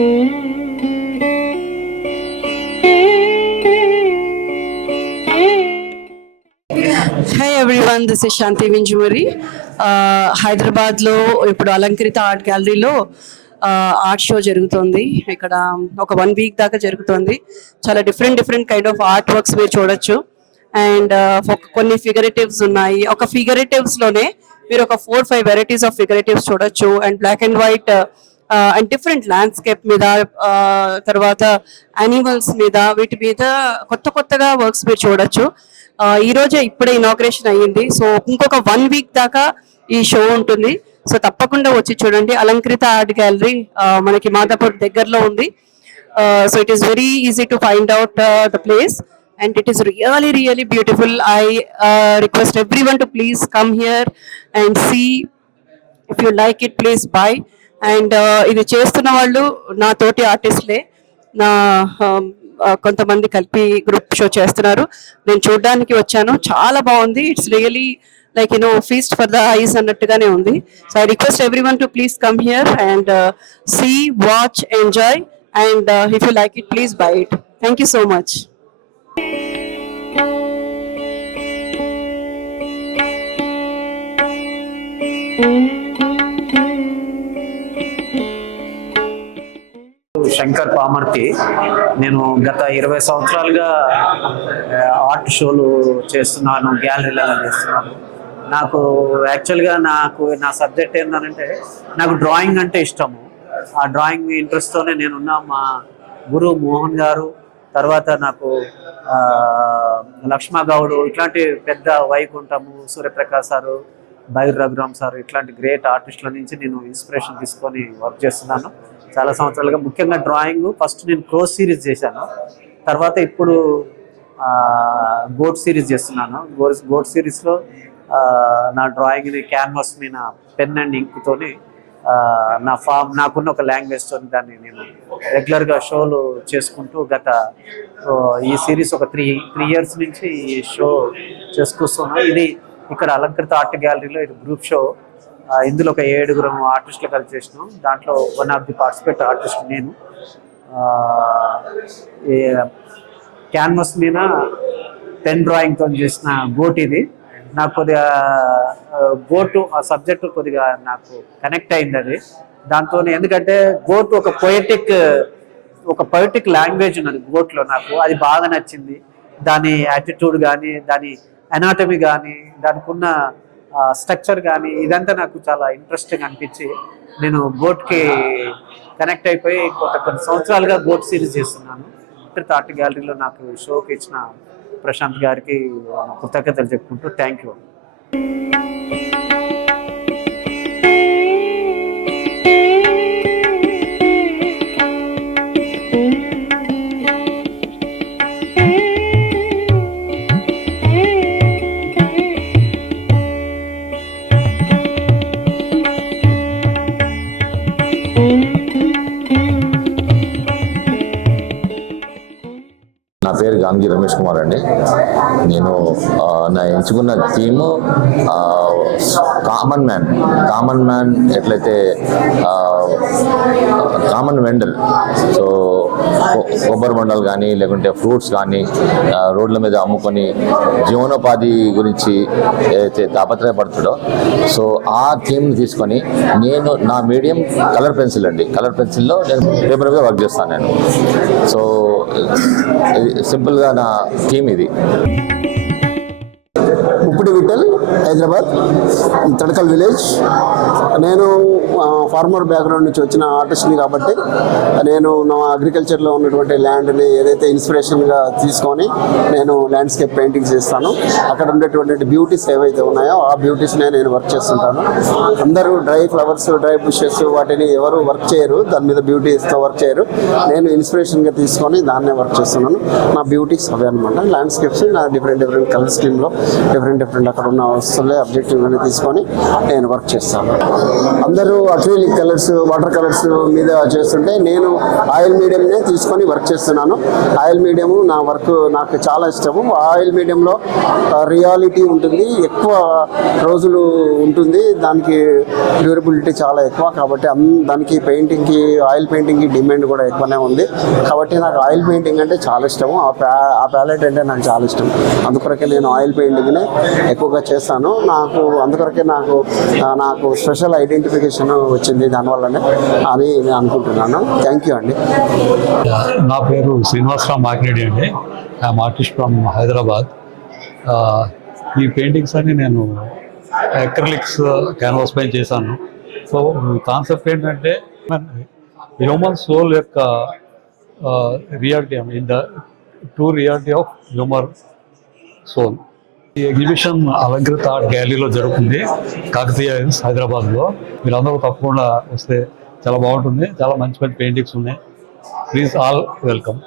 Hi everyone, this is Shanti Vinjumari. Hyderabad లో ఇప్పుడు Alankrita art గ్యాలరీలో ఆర్ట్ షో జరుగుతుంది. ఇక్కడ ఒక 1 వీక్ దాకా జరుగుతుంది. చాలా different kind of art works మీరు చూడొచ్చు. అండ్ కొన్ని ఫిగరేటివ్స్ ఉన్నాయి. ఒక ఫిగరేటివ్స్ లోనే మీరు ఒక 4-5 వెరైటీస్ ఆఫ్ ఫిగరేటివ్స్ చూడొచ్చు. And black and white and different landscape మీద, తర్వాత యానిమల్స్ మీద, వీటి మీద కొత్తగా వర్క్స్ మీరు చూడొచ్చు. ఈ రోజే ఇప్పుడే ఇనాగ్రేషన్ అయ్యింది. సో ఇంకొక 1 వీక్ దాకా ఈ షో ఉంటుంది. సో తప్పకుండా వచ్చి చూడండి. అలంకృత ఆర్ట్ గ్యాలరీ మనకి మాదాపూర్ దగ్గరలో ఉంది. So it is very easy to find out the place and it is really beautiful. I request everyone to please come here and see. If you like it, please buy. And ఇది చేస్తున్న వాళ్ళు నా తోటి ఆర్టిస్ట్లే, నా కొంతమంది కలిపి group show చేస్తున్నారు. నేను చూడడానికి వచ్చాను, చాలా బాగుంది. It's really like feast for the eyes అన్నట్టుగానే ఉంది. So I request everyone to please come here and see, watch, enjoy. And if you like it, please buy it. Thank you so much. Shankar Pamarthi. నేను గత 20 సంవత్సరాలుగా art షోలు చేస్తున్నాను, గ్యాలరీలలో చేస్తున్నాను. నాకు యాక్చువల్గా నా సబ్జెక్ట్ ఏంటంటే, నాకు డ్రాయింగ్ అంటే ఇష్టము. ఆ డ్రాయింగ్ ఇంట్రెస్ట్తోనే నేనున్న మా గురువు మోహన్ గారు, తర్వాత నాకు లక్ష్మా గౌడ్, ఇట్లాంటి పెద్ద వైకుంఠము, సూర్యప్రకాష్ సారు, బైర్ రఘురామ్ సార్, ఇట్లాంటి గ్రేట్ ఆర్టిస్టుల నుంచి నేను ఇన్స్పిరేషన్ తీసుకొని వర్క్ చేస్తున్నాను చాలా సంవత్సరాలుగా. ముఖ్యంగా డ్రాయింగ్ ఫస్ట్ నేను క్రోస్ సిరీస్ చేశాను, తర్వాత ఇప్పుడు గోట్ సిరీస్ చేస్తున్నాను. గోట్ సిరీస్లో నా డ్రాయింగ్ని క్యాన్వాస్ మీద పెన్ అండ్ ఇంక్తోని నాకున్న ఒక లాంగ్వేజ్తో దాన్ని నేను రెగ్యులర్గా షోలు చేసుకుంటూ ఈ సిరీస్ ఒక 3 ఇయర్స్ నుంచి ఈ షో చేసుకొస్తున్నాను. ఇది ఇక్కడ అలంకృత ఆర్ట్ గ్యాలరీలో ఇది గ్రూప్ షో. ఇందులో ఒక 7 ఆర్టిస్టులు కలిసి చేసినాం. దాంట్లో one of the participate artist నేను. క్యాన్వాస్ మీద పెన్ డ్రాయింగ్తో చేసిన గోట్ ఇది. నాకు కొద్దిగా గోటు ఆ సబ్జెక్టు కొద్దిగా నాకు కనెక్ట్ అయింది అది దాంతో. ఎందుకంటే గోటు ఒక పొయిటిక్ లాంగ్వేజ్ ఉన్నది గోట్లో, నాకు అది బాగా నచ్చింది. దాని యాటిట్యూడ్ కానీ, దాని ఎనాటమీ కానీ, దానికి ఉన్న స్ట్రక్చర్ కానీ, ఇదంతా నాకు చాలా ఇంట్రెస్టింగ్ అనిపించి నేను గోట్కి కనెక్ట్ అయిపోయి కొన్ని సంవత్సరాలుగా గోట్ సిరీస్ చేస్తున్నాను. ఆర్ట్ గ్యాలరీలో నాకు షోకి ఇచ్చిన ప్రశాంత్ గారికి కృతజ్ఞతలు చెప్పుకుంటూ థ్యాంక్ యూ. నా పేరు గాంధీ రమేష్ కుమార్ అండి. నేను నా ఎంచుకున్న థీము కామన్ మ్యాన్ ఎట్లయితే కామన్ వెండర్. సో కొబ్బరి బండలు కానీ, లేకుంటే ఫ్రూట్స్ కానీ రోడ్ల మీద అమ్ముకొని జీవనోపాధి గురించి ఏదైతే తాపత్రయపడుతుందో, సో ఆ థీమ్ని తీసుకొని నేను నా మీడియం కలర్ పెన్సిల్ అండి. కలర్ పెన్సిల్లో నేను పేపర్ మీద వర్క్ చేస్తాను నేను. సో సింపుల్గా నా థీమ్ ఇది. ఉప్పుడి విఠల్, హైదరాబాద్, తడకల్ విలేజ్. నేను ఫార్మర్ బ్యాక్గ్రౌండ్ నుంచి వచ్చిన ఆర్టిస్ట్ని కాబట్టి నేను నా అగ్రికల్చర్లో ఉన్నటువంటి ల్యాండ్ని ఏదైతే ఇన్స్పిరేషన్గా తీసుకొని నేను ల్యాండ్స్కేప్ పెయింటింగ్స్ చేస్తాను. అక్కడ ఉండేటువంటి బ్యూటీస్ ఏవైతే ఉన్నాయో ఆ బ్యూటీస్నే నేను వర్క్ చేస్తుంటాను. అందరూ డ్రై ఫ్లవర్స్, డ్రై బుషెస్ వాటిని ఎవరు వర్క్ చేయరు, దాని మీద బ్యూటీస్తో వర్క్ చేయరు. నేను ఇన్స్పిరేషన్గా తీసుకొని దాన్నే వర్క్ చేస్తున్నాను. నా బ్యూటీస్ అవే అనమాట. ల్యాండ్స్కేప్స్ నా డిఫరెంట్ కలర్ స్కీమ్లో డిఫరెంట్ ఇంపార్టెంట్, అక్కడ ఉన్న వస్తువులే అబ్జెక్టివ్గానే తీసుకొని నేను వర్క్ చేస్తాను. అందరూ అక్రిలిక్ కలర్స్, వాటర్ కలర్స్ మీద చేస్తుంటే నేను ఆయిల్ మీడియంనే తీసుకొని వర్క్ చేస్తున్నాను. ఆయిల్ మీడియం నా వర్క్ నాకు చాలా ఇష్టము. ఆయిల్ మీడియంలో రియాలిటీ ఉంటుంది, ఎక్కువ రోజులు ఉంటుంది, దానికి డ్యూరబిలిటీ చాలా ఎక్కువ. కాబట్టి దానికి పెయింటింగ్కి, ఆయిల్ పెయింటింగ్కి డిమాండ్ కూడా ఎక్కువనే ఉంది. కాబట్టి నాకు ఆయిల్ పెయింటింగ్ అంటే చాలా ఇష్టము. ఆ ప్యాలెట్ అంటే నాకు చాలా ఇష్టం. అందుకొరకే నేను ఆయిల్ పెయింటింగ్నే ఎక్కువగా చేస్తాను. అందుకొరకే నాకు స్పెషల్ ఐడెంటిఫికేషన్ వచ్చింది దానివల్లనే అని నేను అనుకుంటున్నాను. థ్యాంక్ యూ అండి. నా పేరు శ్రీనివాసరావు మాకిరెడ్డి అండి. I'm artist from Hyderabad. ఈ పెయింటింగ్స్ అన్ని నేను అక్రిలిక్స్ క్యాన్వాస్ పైన చేశాను. సో కాన్సెప్ట్ ఏంటంటే హ్యూమన్ సోల్ యొక్క reality, in the true reality of human soul. ఈ ఎగ్జిబిషన్ అలంకృత ఆర్ట్ గ్యాలరీలో జరుగుతుంది, కాకతీయ హిల్స్, హైదరాబాద్లో. మీరందరూ తప్పకుండా వస్తే చాలా బాగుంటుంది. చాలా మంచి మంచి పెయింటింగ్స్ ఉన్నాయి. Please all welcome.